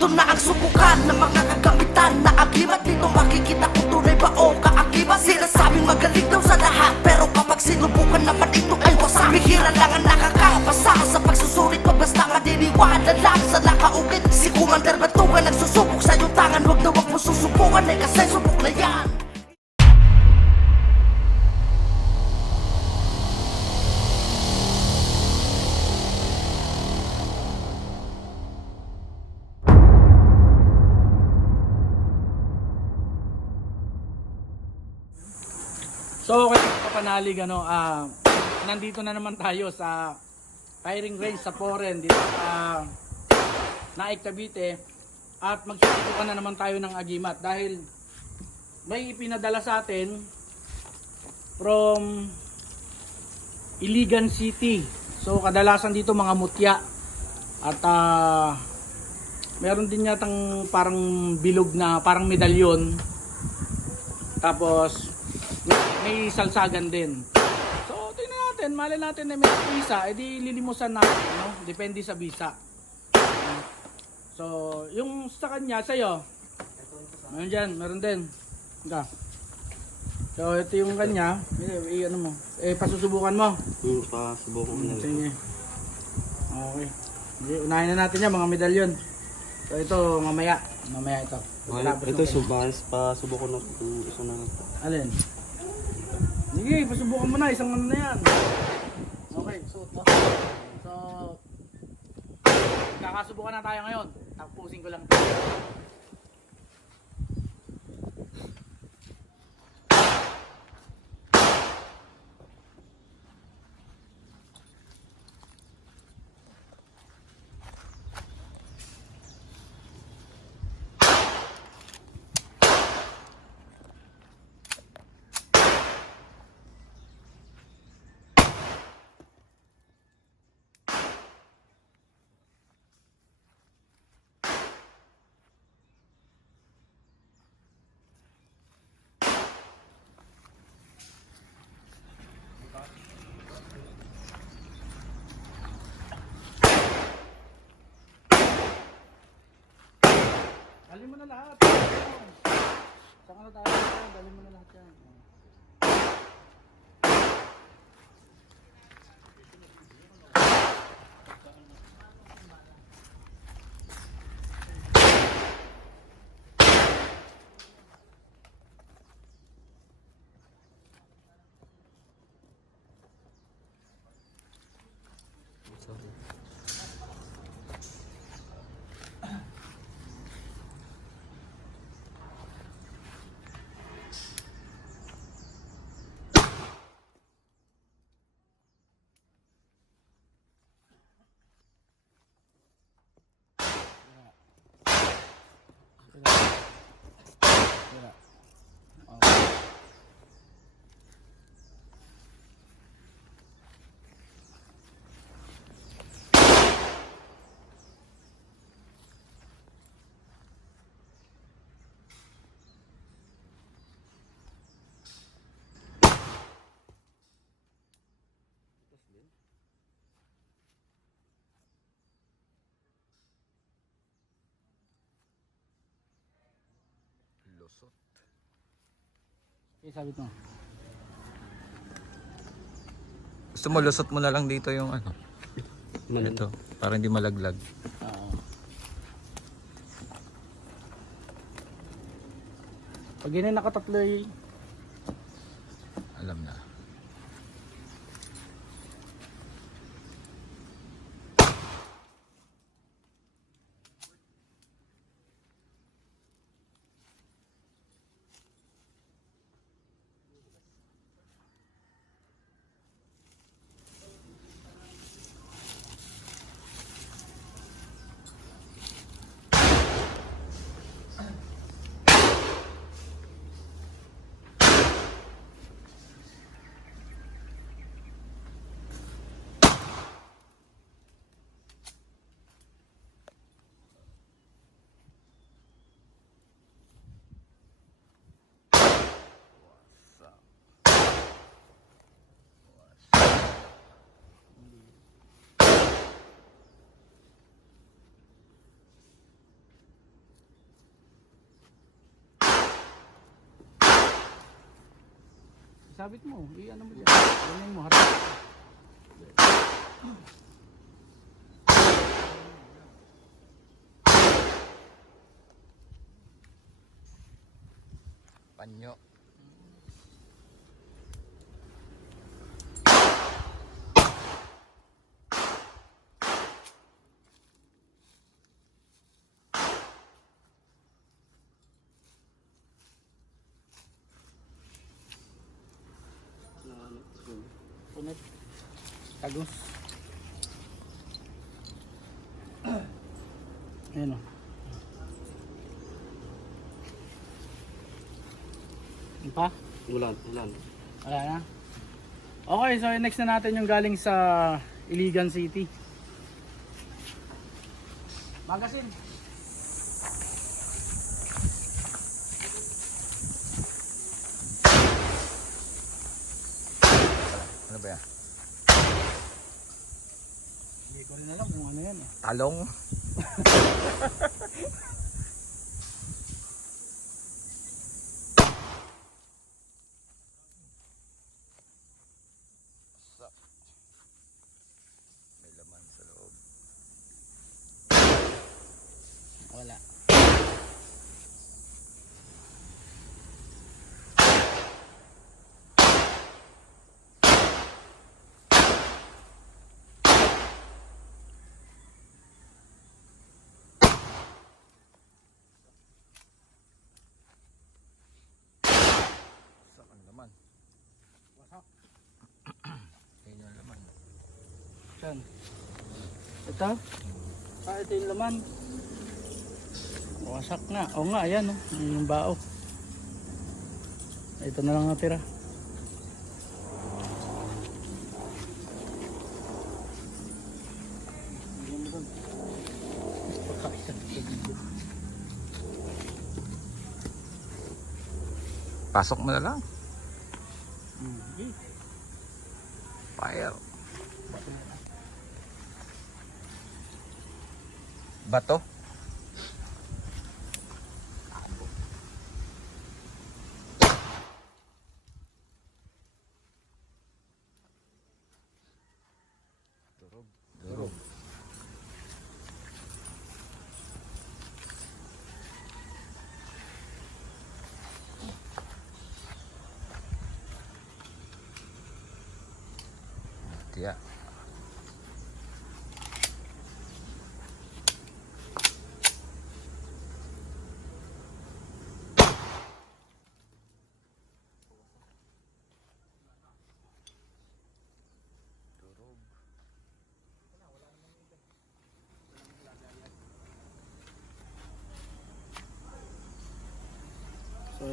Ito na ang subukan ng mga kagamitan na agimat Dito makikita kung tunay ba o kaakibat Sinasabing magaling daw sa lahat Pero kapag sinubukan naman ito ay wasak Bihira lang ang nakakapasa sa pagsusulit Pag basta madiniwala lang sa nakaukit Si Commander Batugan nagsusubok sa iyong tangan Huwag na huwag mo susubukan. Eh kasi subok na yan So, okay, kapanalig, ano, ah, nandito na naman tayo sa firing range sa Foren dito sa Naik Cavite. At magsusubukan na naman tayo ng agimat dahil may ipinadala sa atin from Iligan City. So, kadalasan dito mga mutya. At ah, meron din yatang parang bilog na parang medalyon. Tapos may, salsagan din. So, tingnan natin, mali natin na may visa, edi lilimusan natin, no? Depende sa visa. So, yung sa kanya, sa'yo, meron dyan, meron din. Ika. So, ito yung kanya, eh, ano mo, eh, pasusubukan mo. Hmm, pasubukan na lang. Sige. Okay. Unahin na natin yan, mga medalyon. So, ito, mamaya. Mamaya ito. Tapos ito, subas, pasubukan na kung isa na lang. Alin? Sige, pasubukan mo na. Isang ano na yan. Okay, so ito. So, kakasubukan na tayo ngayon. Tapusin ko lang. Okay, sabi mo. Gusto mo lusot mo na lang dito yung ano. Manan. Ito, para hindi malaglag. Oo. Pag yun ay nakatatlo eh, Alam na. Isabit mo. I-ano mo dyan. Ganyan mo. Harap. Panyo. Punit. Tagos. Ayan o. Ano pa? Ulan, ulan. Wala na. Okay, so next na natin yung galing sa Iligan City. Magasin. Ano ba yan? Hindi ko rin alam kung ano yan eh. Talong? May laman sa loob. Wala. Sa ang laman. Wasak. Ayun yung laman. Saan? Ito? Ah, ito yung laman. Wasak nga. Oo nga, ayan oh. Ayan yung bao. Ito na lang natira. Pasok mo na lang. Hmm. Fire. Bato? Durog. Durog. Tiya.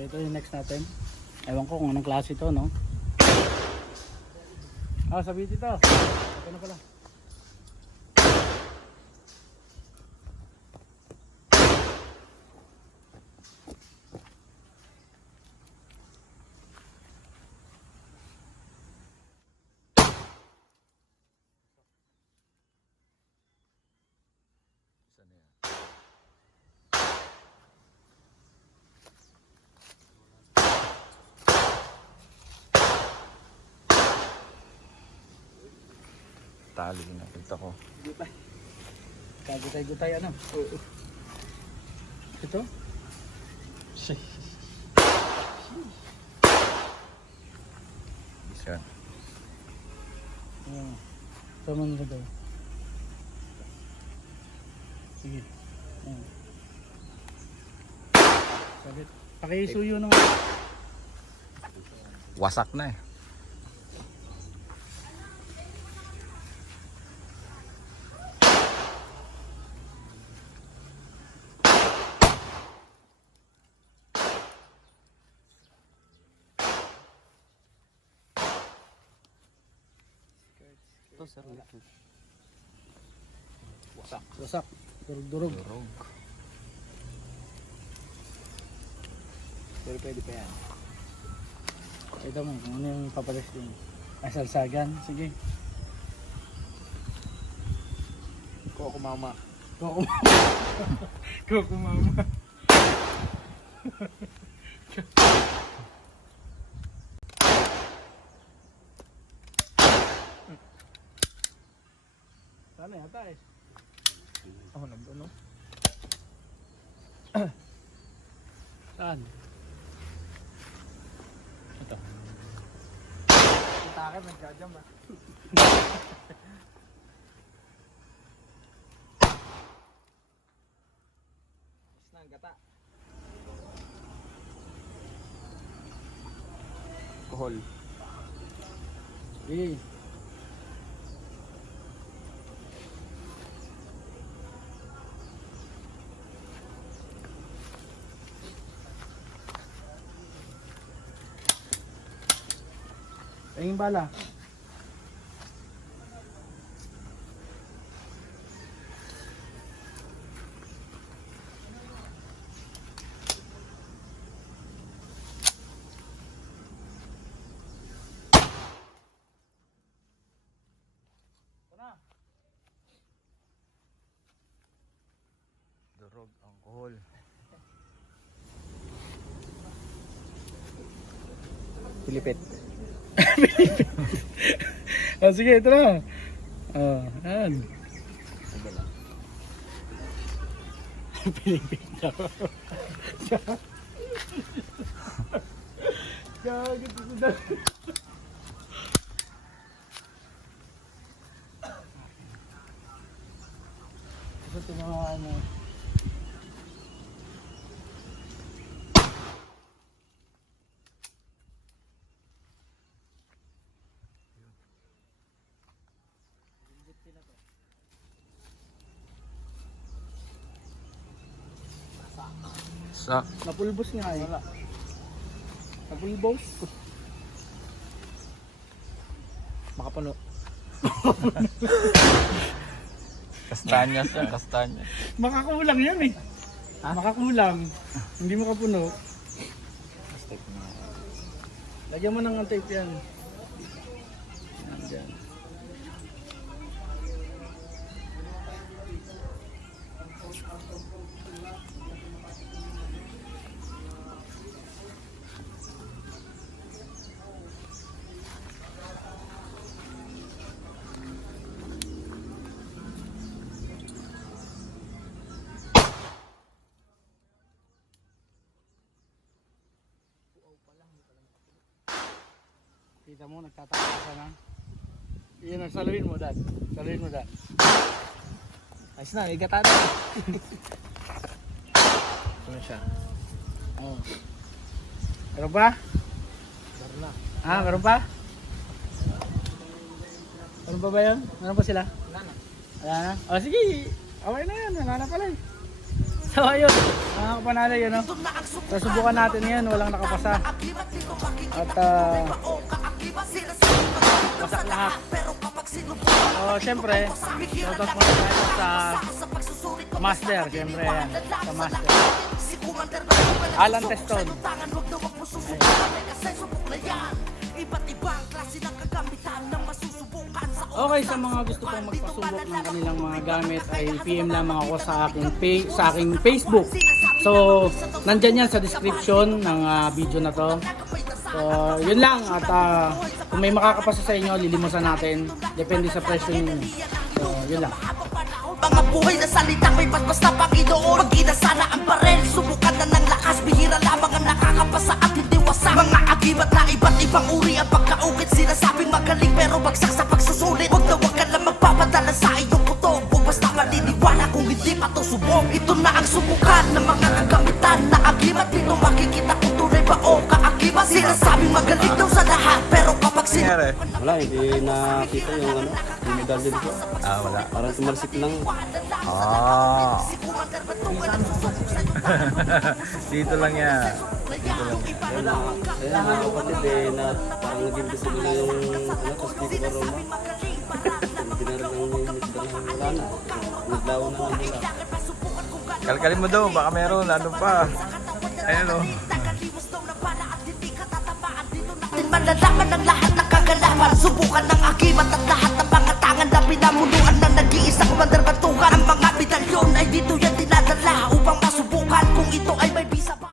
Ito yung next natin. Ewan ko kung anong klase to, no? Ah, sabi dito. Ito na pala. Saan yan? Tali nakita ko. Gutay. Kagutay-gutay ano? Oo. Ito? Isa. Oo. Tama na daw. Sige. Oo. Sabit. Pakisuyo nung Wasak na eh. Ito sir, ito. wasak. Wasak. Durog-durog. Durog. Pero pwede pa yan. Ito mo kung ano yung papalisting. Ay, salsagan. Sige. Koko mama. Koko mama. Koko mama. Ano? Saan? Ito. Kita akin, nagkajam ah. Is na ang gata. Kohol. Eh. Tingin bala. Durog ang kohol. Pilipit. Oh, sige, ito na. Oh, yan. Pilipin daw. Na. Ito ito mga ano. Sak. Napulbos nga eh. Napulbos. Makapuno. Kastanyas yan, kastanyas. Makakulang yan eh. Makakulang. Hindi mo kapuno. Step na. Lagyan mo ng tape. Yan, Kita mo, nagtataka ka na. Iyan ang saluhin mo, Dad. Saluhin mo, Dad. Ayos na, may gata na. Ano siya? Oh. Meron pa? Meron na. Ah, meron pa? Meron pa ba yan? Meron pa sila? Wala na. Wala na? O sige, okay na yan. Wala na pala eh. So ayun, mga kapanala yun, no? So subukan natin yan, walang nakapasa. At ah, pasak lahat. So syempre, shoutout muna tayo sa Master, syempre yan. Sa Master. Alan Teston. Okay, sa mga gusto pong magpasubok ng kanilang mga gamit ay PM lamang ako sa aking pa- sa aking Facebook. So, nandyan yan sa description ng ah, video na to. So, yun lang at ah, kung may makakapasa sa inyo, lilimusan natin. Depende sa presyo ninyo. So, yun lang. Mga buhay na salitang may basbas na Panginoon Magina sana ang barel Subukan na ng lakas Bihira lamang ang nakakapasa at hindi wasak Mga agimat na iba't ibang uri ang pagkaukit Sinasabing magaling pero bagsak sa medalya dito. Ah, wala. Parang tumarsik lang. Ah. Dito lang yan. Dito lang yan. Kaya na, kaya na mga kapatid eh, na parang naging gusto nila yung, ano, tapos dito ka Roma. Hindi na rin ang medalya wala na. Naglaw na lang nila. Kalkalin mo daw, baka meron, ano pa. Ayun o. Din malalaman ng lahat ng kagalaman Subukan ng agimat at lahat sa kumandar batukan Ang mga medalyon ay dito yan dinadala Upang masubukan kung ito ay